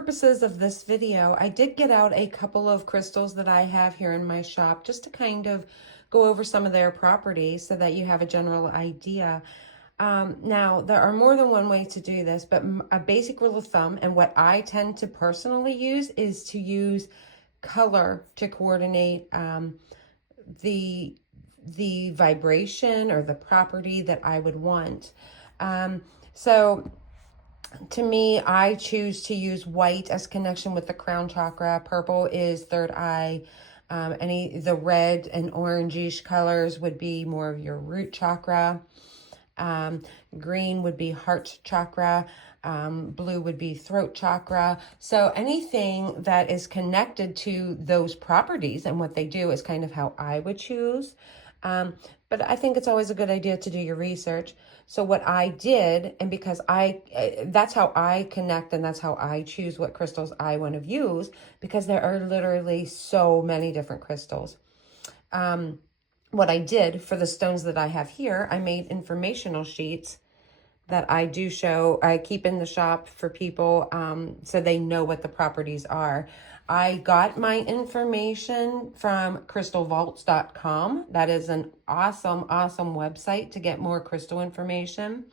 purposes of this video, I did get out a couple of crystals that I have here in my shop just to kind of go over some of their properties so that you have a general idea. Now, there are more than one way to do this, but a basic rule of thumb and what I tend to personally use is to use color to coordinate the vibration or the property that I would want. So to me, I choose to use white as connection with the crown chakra. Purple is third eye. The red and orangish colors would be more of your root chakra. Green would be heart chakra. Blue would be throat chakra. So anything that is connected to those properties and what they do is kind of how I would choose. But I think it's always a good idea to do your research. So what I did, and because that's how I connect and that's how I choose what crystals I want to use, because there are literally so many different crystals. What I did for the stones that I have here, I made informational sheets that I do show. I keep in the shop for people so they know what the properties are. I got my information from crystalvaults.com. That is an awesome website to get more crystal information.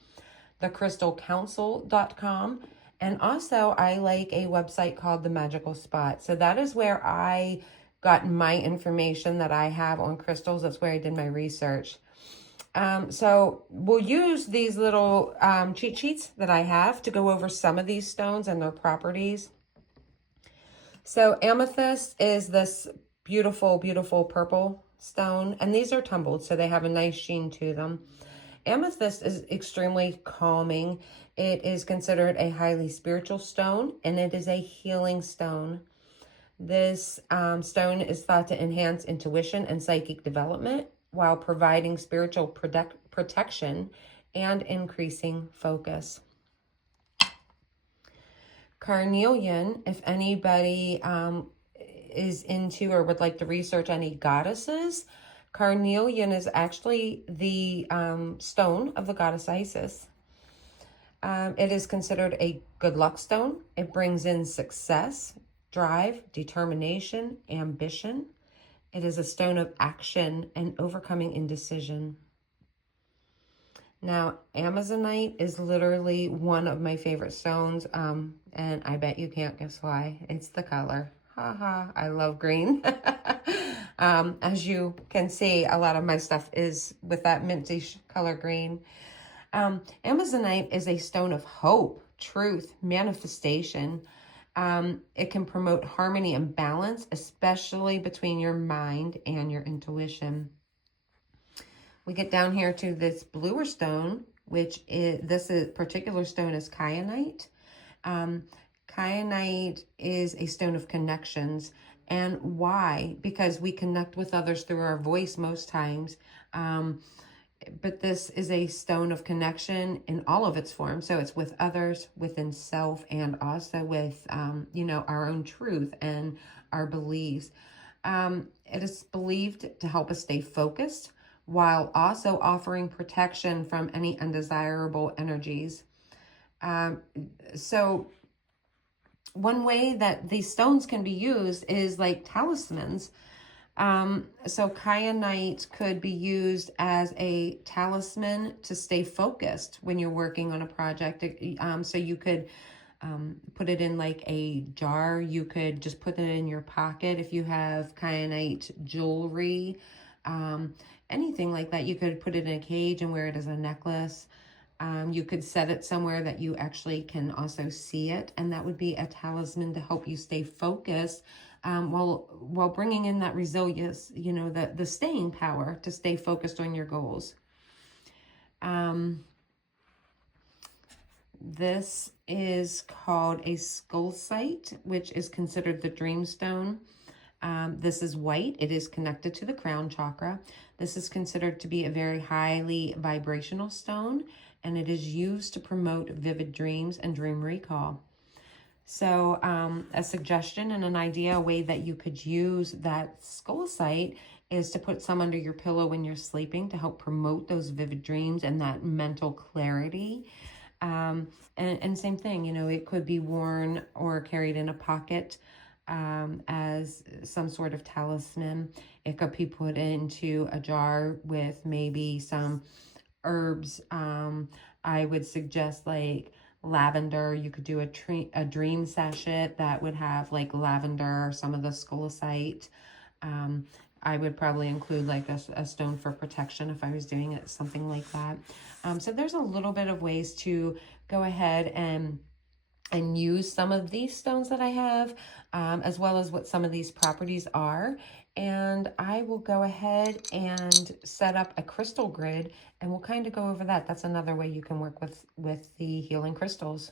Thecrystalcouncil.com. And also I like a website called The Magical Spot. So that is where I got my information that I have on crystals. That's where I did my research. So we'll use these little cheat sheets that I have to go over some of these stones and their properties. So amethyst is this beautiful, beautiful purple stone, and these are tumbled, so they have a nice sheen to them. Amethyst is extremely calming. It is considered a highly spiritual stone, and it is a healing stone. This stone is thought to enhance intuition and psychic development while providing spiritual protection and increasing focus. Carnelian, if anybody is into or would like to research any goddesses, carnelian is actually the stone of the goddess Isis. It is considered a good luck stone. It brings in success, drive, determination, ambition. It is a stone of action and overcoming indecision. Now, Amazonite is literally one of my favorite stones, and I bet you can't guess why. It's the color. Haha, I love green. As you can see, a lot of my stuff is with that minty color green. Amazonite is a stone of hope, truth, manifestation. It can promote harmony and balance, especially between your mind and your intuition. We get down here to this bluer stone, which is, particular stone is kyanite. Kyanite is a stone of connections. And why? Because we connect with others through our voice most times. But this is a stone of connection in all of its forms. So it's with others, within self, and also with, our own truth and our beliefs. It is believed to help us stay focused while also offering protection from any undesirable energies. So one way that these stones can be used is like talismans. So kyanite could be used as a talisman to stay focused when you're working on a project. So you could put it in like a jar. You could just put it in your pocket if you have kyanite jewelry. Anything like that. You could put it in a cage and wear it as a necklace. You could set it somewhere that you actually can also see it, and that would be a talisman to help you stay focused while bringing in that resilience, the staying power to stay focused on your goals. This is called a skulcite, which is considered the dream stone. This is white. It is connected to the crown chakra. This is considered to be a very highly vibrational stone, and it is used to promote vivid dreams and dream recall. So a suggestion and an idea, a way that you could use that skulcite is to put some under your pillow when you're sleeping to help promote those vivid dreams and that mental clarity. And same thing, you know, it could be worn or carried in a pocket as some sort of talisman. It could be put into a jar with maybe some herbs. I would suggest like lavender. You could do a dream sachet that would have like lavender or some of the scolecite. Um, I would probably include like a stone for protection if I was doing it, something like that. So there's a little bit of ways to go ahead and use some of these stones that I have, as well as what some of these properties are. And I will go ahead and set up a crystal grid, and we'll kind of go over that. That's another way you can work with the healing crystals.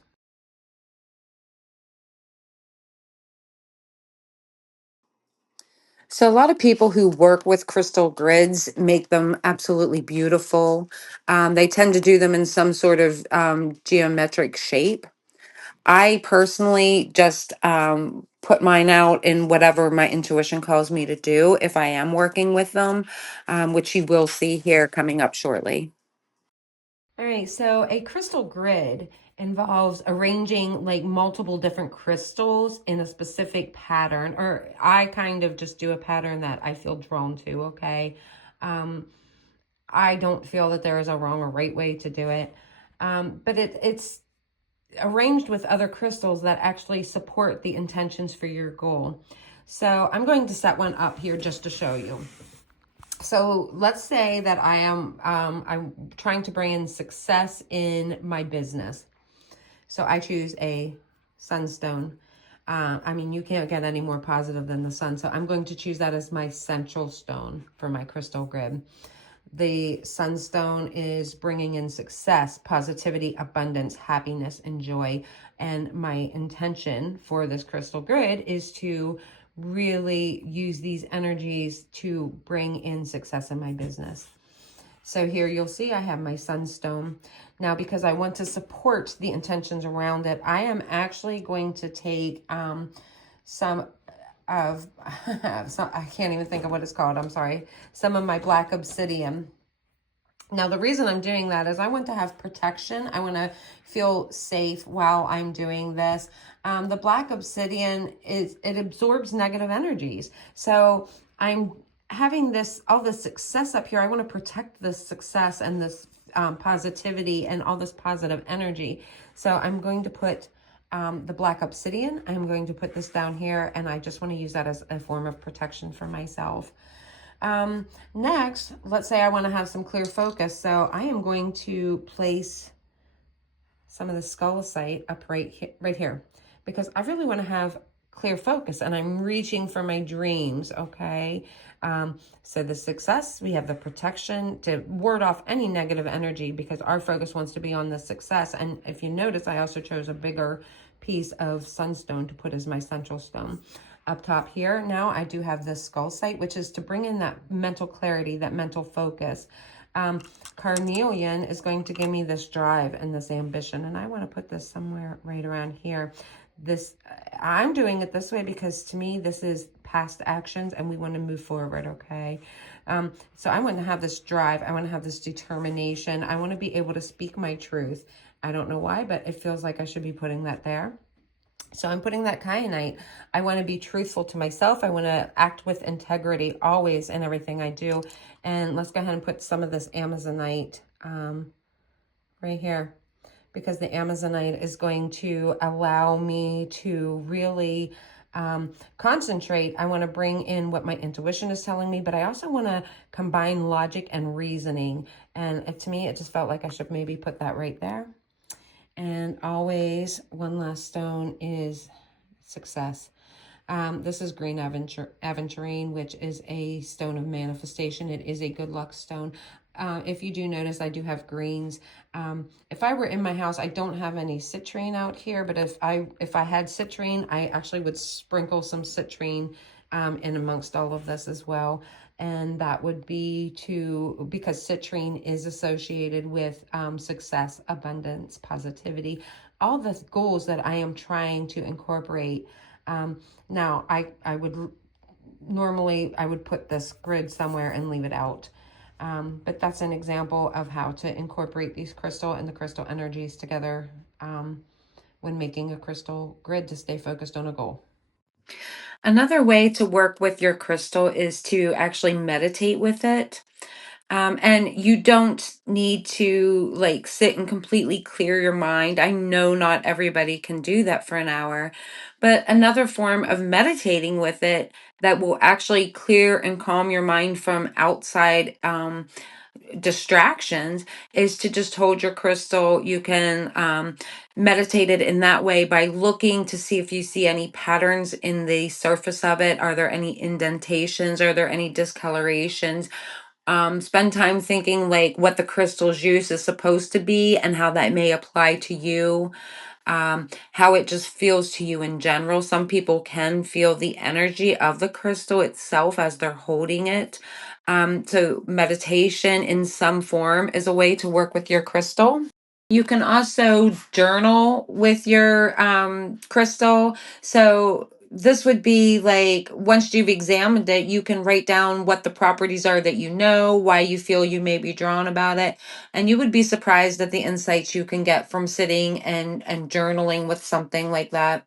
So a lot of people who work with crystal grids make them absolutely beautiful. They tend to do them in some sort of geometric shape. I personally just put mine out in whatever my intuition calls me to do if I am working with them, which you will see here coming up shortly. All right, so a crystal grid involves arranging like multiple different crystals in a specific pattern, or I kind of just do a pattern that I feel drawn to, okay? Um, I don't feel that there is a wrong or right way to do it, but it's arranged with other crystals that actually support the intentions for your goal. So I'm going to set one up here just to show you. So let's say that I'm trying to bring in success in my business. So I choose a sunstone. I mean, you can't get any more positive than the sun. So I'm going to choose that as my central stone for my crystal grid. The sunstone is bringing in success, positivity, abundance, happiness, and joy. And my intention for this crystal grid is to really use these energies to bring in success in my business. So here you'll see I have my sunstone. Now, because I want to support the intentions around it, I am actually going to take some of, I can't even think of what it's called, I'm sorry, some of my black obsidian. Now, the reason I'm doing that is I want to have protection. I want to feel safe while I'm doing this. The black obsidian it absorbs negative energies. So I'm having all this success up here. I want to protect this success and this positivity and all this positive energy. So I'm going to put the black obsidian. I'm going to put this down here, and I just want to use that as a form of protection for myself. Next, let's say I want to have some clear focus. So I am going to place some of the scolecite up right here, because I really want to have clear focus and I'm reaching for my dreams. Okay. So the success, we have the protection to ward off any negative energy because our focus wants to be on the success. And if you notice, I also chose a bigger piece of sunstone to put as my central stone. Up top here, now I do have this scolecite, which is to bring in that mental clarity, that mental focus. Carnelian is going to give me this drive and this ambition, and I want to put this somewhere right around here. I'm doing it this way because to me, this is past actions and we want to move forward, okay? So I want to have this drive. I want to have this determination. I want to be able to speak my truth. I don't know why, but it feels like I should be putting that there. So I'm putting that kyanite. I want to be truthful to myself. I want to act with integrity always in everything I do. And let's go ahead and put some of this Amazonite right here, because the Amazonite is going to allow me to really concentrate. I want to bring in what my intuition is telling me, but I also want to combine logic and reasoning. And to me, it just felt like I should maybe put that right there. And always one last stone is success. This is green aventurine, which is a stone of manifestation. It is a good luck stone. If you do notice, I do have greens. If I were in my house, I don't have any citrine out here, but if I had citrine, I actually would sprinkle some citrine in amongst all of this as well. And that would be because citrine is associated with success, abundance, positivity, all the goals that I am trying to incorporate. Now, I would normally, I would put this grid somewhere and leave it out. But that's an example of how to incorporate these crystal and the crystal energies together when making a crystal grid to stay focused on a goal. Another way to work with your crystal is to actually meditate with it. And you don't need to like sit and completely clear your mind. I know not everybody can do that for an hour, but another form of meditating with it that will actually clear and calm your mind from outside distractions is to just hold your crystal. You can meditate it in that way by looking to see if you see any patterns in the surface of it. Are there any indentations? Are there any discolorations? Spend time thinking like what the crystal's use is supposed to be and how that may apply to you, how it just feels to you in general. Some people can feel the energy of the crystal itself as they're holding it. So, meditation in some form is a way to work with your crystal. You can also journal with your crystal. So this would be like once you've examined it, you can write down what the properties are that you know, why you feel you may be drawn about it, and you would be surprised at the insights you can get from sitting and journaling with something like that.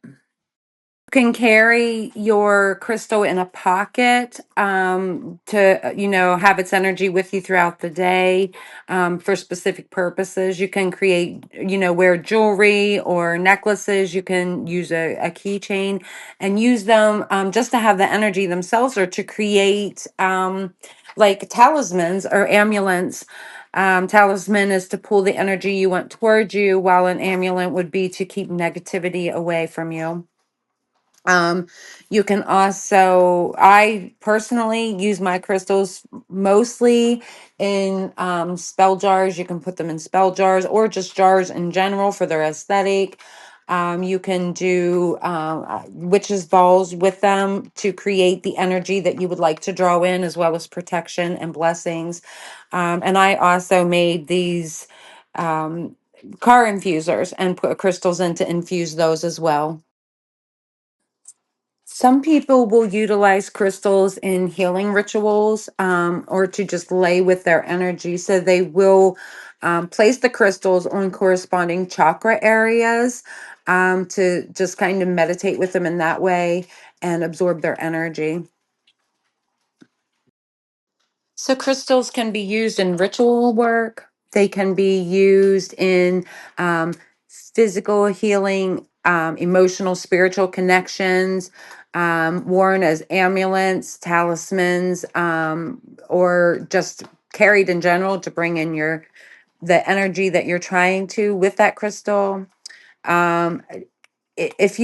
Can carry your crystal in a pocket to have its energy with you throughout the day for specific purposes. You can create, wear jewelry or necklaces. You can use a keychain and use them just to have the energy themselves, or to create like talismans or amulets. Talisman is to pull the energy you want towards you, while an amulet would be to keep negativity away from you. You can also, I personally use my crystals mostly in spell jars. You can put them in spell jars or just jars in general for their aesthetic. You can do witches' balls with them to create the energy that you would like to draw in, as well as protection and blessings. And I also made these um, car infusers and put crystals in to infuse those as well. Some people will utilize crystals in healing rituals, or to just lay with their energy. So they will place the crystals on corresponding chakra areas to just kind of meditate with them in that way and absorb their energy. So crystals can be used in ritual work. They can be used in um, physical healing, emotional, spiritual connections, worn as amulets, talismans, or just carried in general to bring in the energy that you're trying to with that crystal. Um, if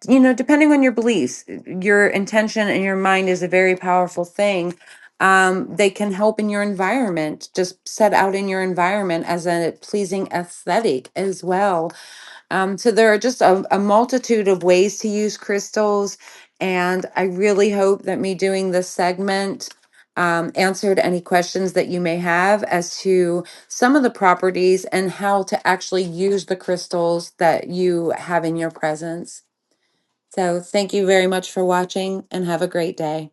depending on your beliefs, your intention and your mind is a very powerful thing. They can help in your environment, just set out in your environment as a pleasing aesthetic as well. So there are just a multitude of ways to use crystals, and I really hope that me doing this segment answered any questions that you may have as to some of the properties and how to actually use the crystals that you have in your presence. So thank you very much for watching, and have a great day.